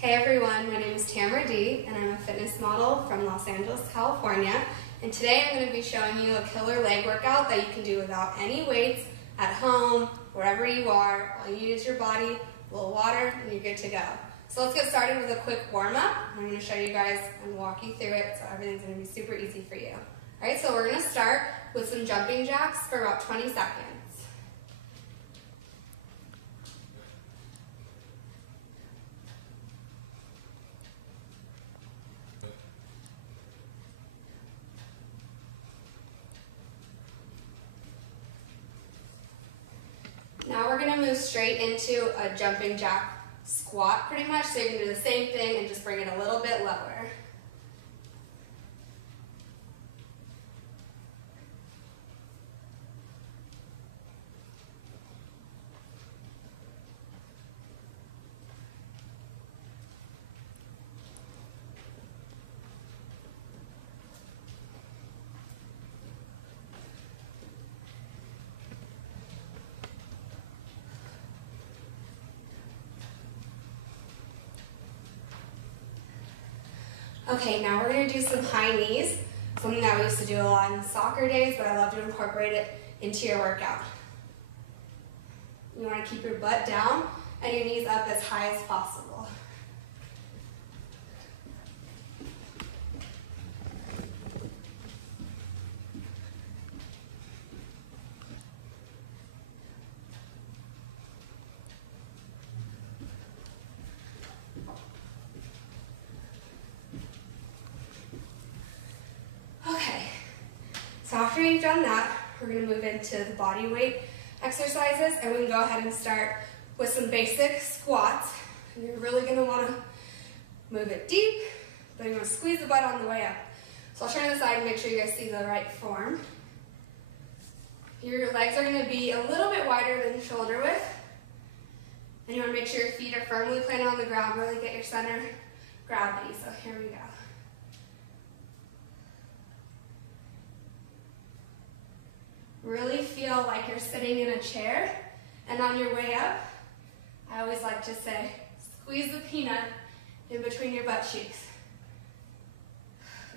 Hey everyone, my name is Tamara D and I'm a fitness model from Los Angeles, California. And today I'm going to be showing you a killer leg workout that you can do without any weights, at home, wherever you are. All you need is your body, a little water, and you're good to go. So let's get started with a quick warm-up. I'm going to show you guys and walk you through it so everything's going to be super easy for you. Alright, so we're going to start with some jumping jacks for about 20 seconds. Now we're going to move straight into a jumping jack squat pretty much, so you can do the same thing and just bring it a little bit lower. Okay, now we're going to do some high knees, something that we used to do a lot in soccer days, but I love to incorporate it into your workout. You want to keep your butt down and your knees up as high as possible. So after you've done that, we're going to move into the body weight exercises, and we can go ahead and start with some basic squats. And you're really going to want to move it deep, but you're going to squeeze the butt on the way up. So I'll turn to the side and make sure you guys see the right form. Your legs are going to be a little bit wider than shoulder width, and you want to make sure your feet are firmly planted on the ground, really get your center of gravity. So here we go. Really feel like you're sitting in a chair, and on your way up, I always like to say, squeeze the peanut in between your butt cheeks.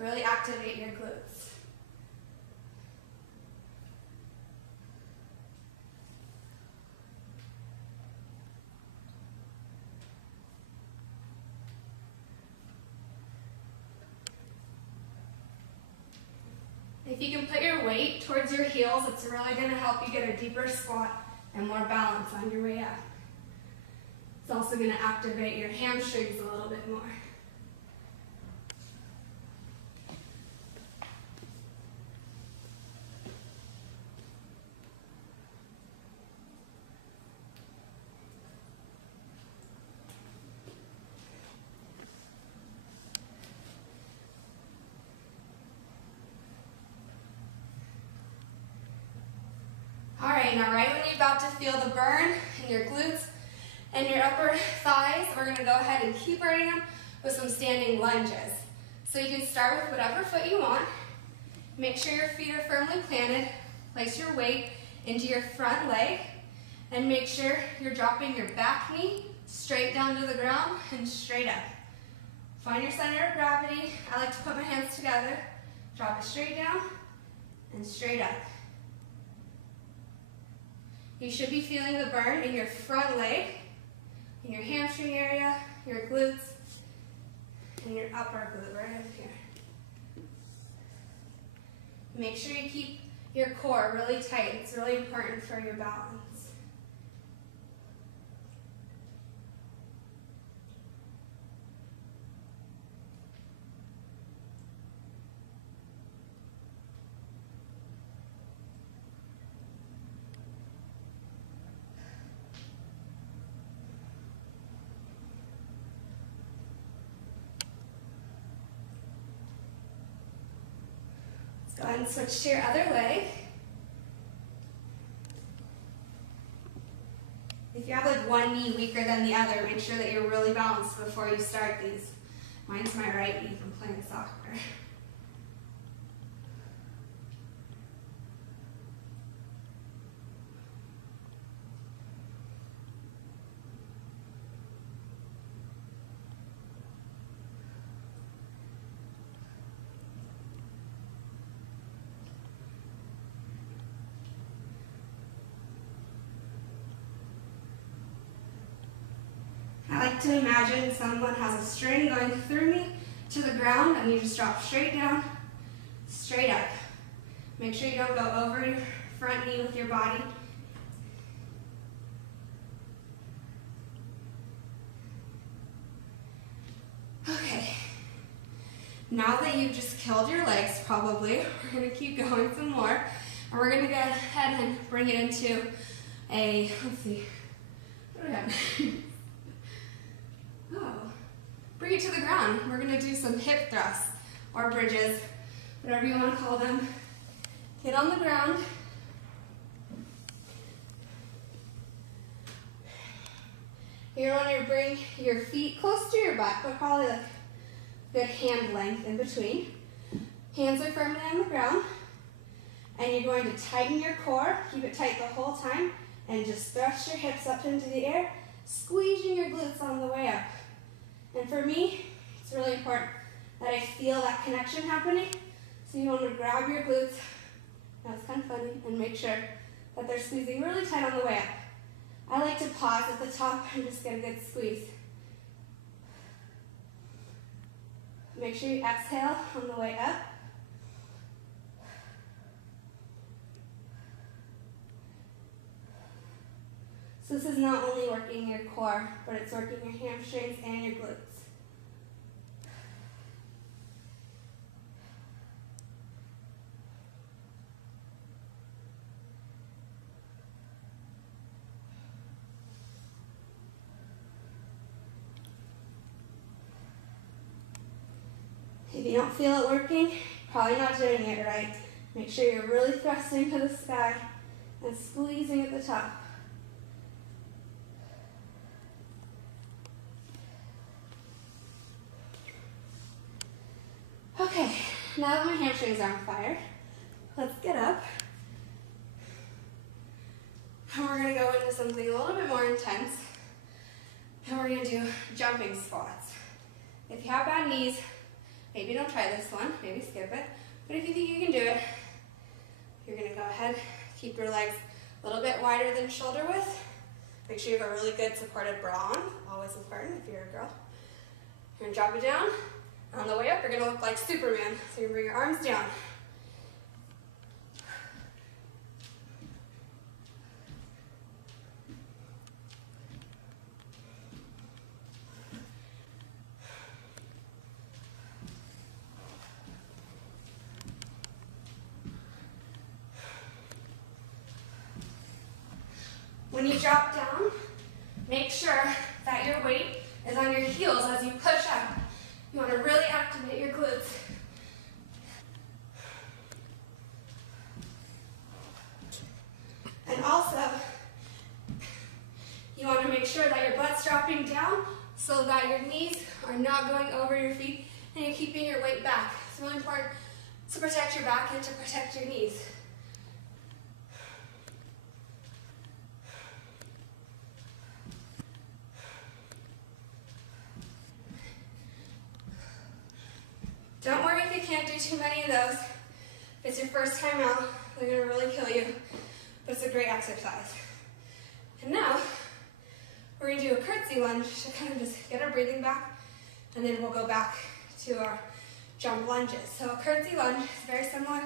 Really activate your glutes. If you can put your weight towards your heels, it's really going to help you get a deeper squat and more balance on your way up. It's also going to activate your hamstrings a little bit more. Alright, now right when you're about to feel the burn in your glutes and your upper thighs, we're going to go ahead and keep burning them with some standing lunges. So you can start with whatever foot you want. Make sure your feet are firmly planted. Place your weight into your front leg, and make sure you're dropping your back knee straight down to the ground and straight up. Find your center of gravity. I like to put my hands together, drop it straight down and straight up. You should be feeling the burn in your front leg, in your hamstring area, your glutes, and your upper glute right over here. Make sure you keep your core really tight. It's really important for your balance. Go ahead and switch to your other leg. If you have like one knee weaker than the other, make sure that you're really balanced before you start these. Mine's my right knee from playing soccer. like to imagine someone has a string going through me to the ground, and you just drop straight down, straight up. Make sure you don't go over your front knee with your body. Okay. Now that you've just killed your legs, probably, we're going to keep going some more. And we're going to go ahead and bring it into a, let's see, what do we have? Oh, bring it to the ground. We're going to do some hip thrusts or bridges, whatever you want to call them. Get on the ground. You're going to bring your feet close to your butt, but probably like good hand length in between. Hands are firmly on the ground. And you're going to tighten your core, keep it tight the whole time, and just thrust your hips up into the air, squeezing your glutes on the way up. And for me, it's really important that I feel that connection happening. So you want to grab your glutes, that's kind of funny, and make sure that they're squeezing really tight on the way up. I like to pause at the top and just get a good squeeze. Make sure you exhale on the way up. So this is not only working your core, but it's working your hamstrings and your glutes. If you don't feel it working, you're probably not doing it right. Make sure you're really thrusting to the sky and squeezing at the top. Okay, now that my hamstrings are on fire, let's get up. And we're going to go into something a little bit more intense. And we're going to do jumping squats. If you have bad knees, maybe don't try this one, maybe skip it. But if you think you can do it, you're going to go ahead, keep your legs a little bit wider than shoulder width. Make sure you have a really good supported bra on, always important if you're a girl. You're going to drop it down. On the way up, you're going to look like Superman. So you bring your arms down. When you drop down, make sure that your weight is on your heels as you push up. You want to really activate your glutes. And also, you want to make sure that your butt's dropping down so that your knees are not going over your feet and you're keeping your weight back. It's really important to protect your back and to protect your knees. Don't worry if you can't do too many of those. If it's your first time out, they're going to really kill you, but it's a great exercise. And now, we're going to do a curtsy lunge to kind of just get our breathing back, and then we'll go back to our jump lunges. So a curtsy lunge is very similar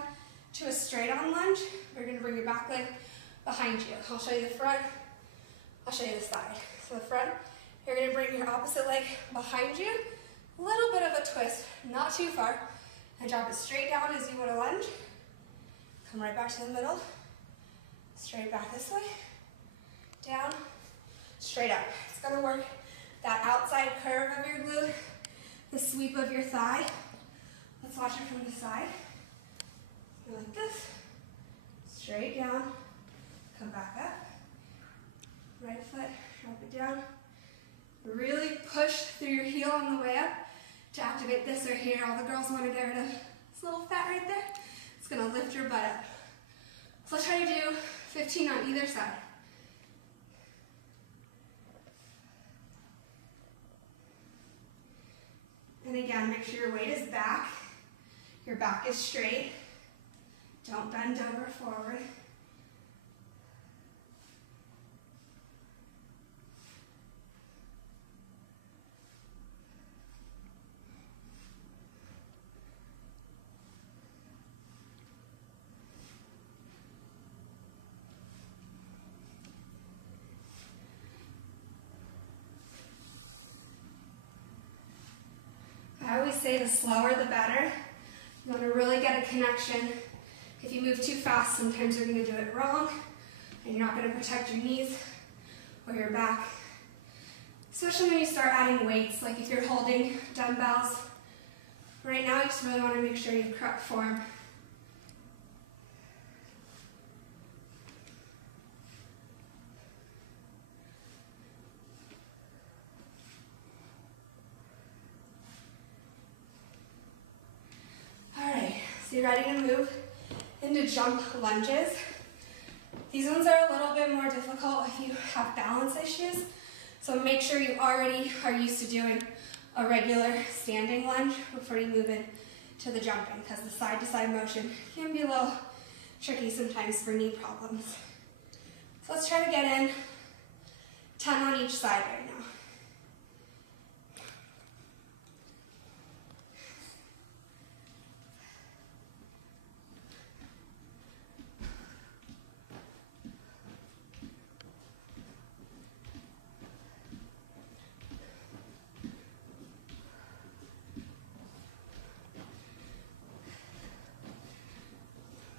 to a straight-on lunge. We're going to bring your back leg behind you. I'll show you the front, I'll show you the side. So the front, you're going to bring your opposite leg behind you, a little bit of a twist, not too far, and drop it straight down as you would a lunge. Come right back to the middle, straight back this way, down, straight up. It's going to work that outside curve of your glute, the sweep of your thigh. Let's watch it from the side. Go like this, straight down, come back up, right foot, drop it down. Really push through your heel on the way up to activate this right here. All the girls want to get rid of this little fat right there. It's going to lift your butt up. So let's try to do 15 on either side. And again, make sure your weight is back. Your back is straight. Don't bend over forward. I always say the slower the better. You want to really get a connection. If you move too fast, sometimes you're going to do it wrong, and you're not going to protect your knees or your back. Especially when you start adding weights, like if you're holding dumbbells. Right now, you just really want to make sure you have correct form. Alright, so you're ready to move into jump lunges. These ones are a little bit more difficult if you have balance issues. So make sure you already are used to doing a regular standing lunge before you move in to the jumping, because the side-to-side motion can be a little tricky sometimes for knee problems. So let's try to get in 10 on each side right now.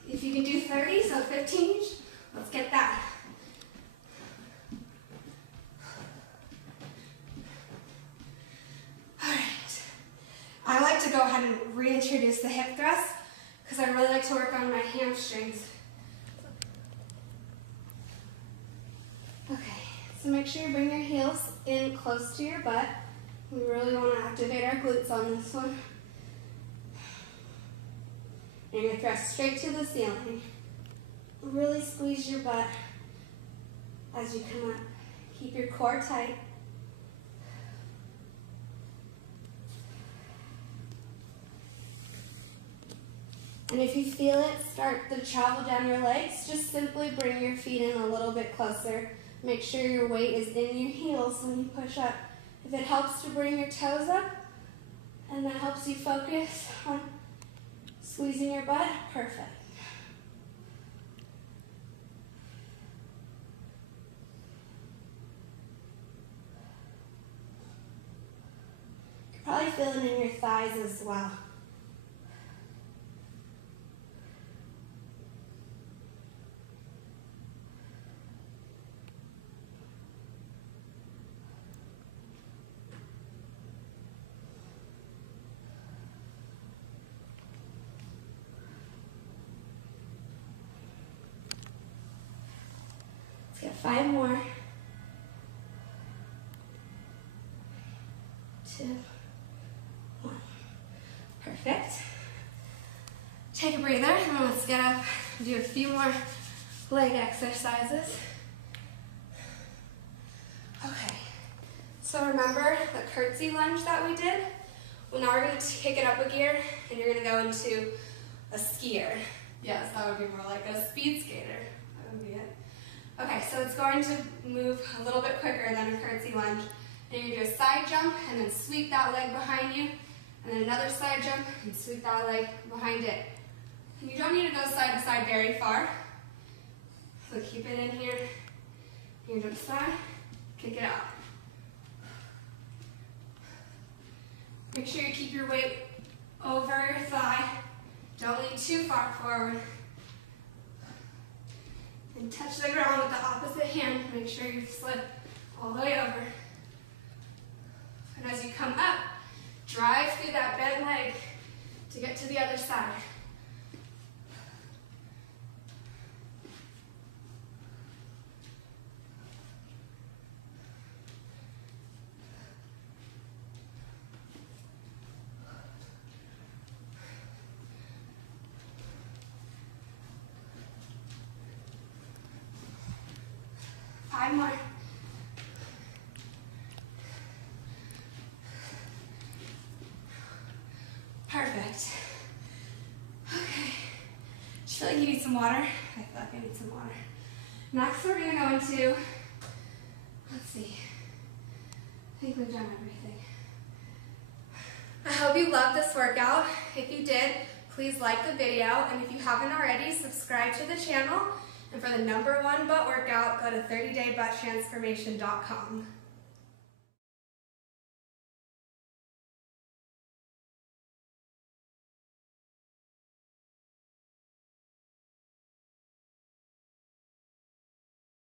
If you can do 30, so 15 each, let's get that. All right. I like to go ahead and reintroduce the hip thrust because I really like to work on my hamstrings. Okay, so make sure you bring your heels in close to your butt. We really want to activate our glutes on this one. And you're going to thrust straight to the ceiling. Really squeeze your butt as you come up. Keep your core tight. And if you feel it start to travel down your legs, just simply bring your feet in a little bit closer. Make sure your weight is in your heels when you push up. If it helps to bring your toes up, and that helps you focus on squeezing your butt, perfect. You're probably feeling in your thighs as well. Let's get 5 more. 2, 1. Perfect. Take a breather, and let's get up and do a few more leg exercises. Okay, so remember the curtsy lunge that we did? Well, now we're going to kick it up a gear, and you're going to go into a skier. Yes, that would be more like a speed skater. That would be it. Okay, so it's going to move a little bit quicker than a curtsy lunge. And you're going to do a side jump and then sweep that leg behind you. And then another side jump and sweep that leg behind it. And you don't need to go side to side very far. So keep it in here. You're going to side, kick it out. Make sure you keep your weight over your thigh. Don't lean too far forward. And touch the ground with the opposite hand. Make sure you slip all the way over. And as you come up, drive through that bent leg to get to the other side. Five more. Perfect. Okay. Just feel like you need some water. I feel like I need some water. Next, we're going to go into, let's see. I think we've done everything. I hope you loved this workout. If you did, please like the video. And if you haven't already, subscribe to the channel. And for the #1 butt workout, go to 30daybutttransformation.com.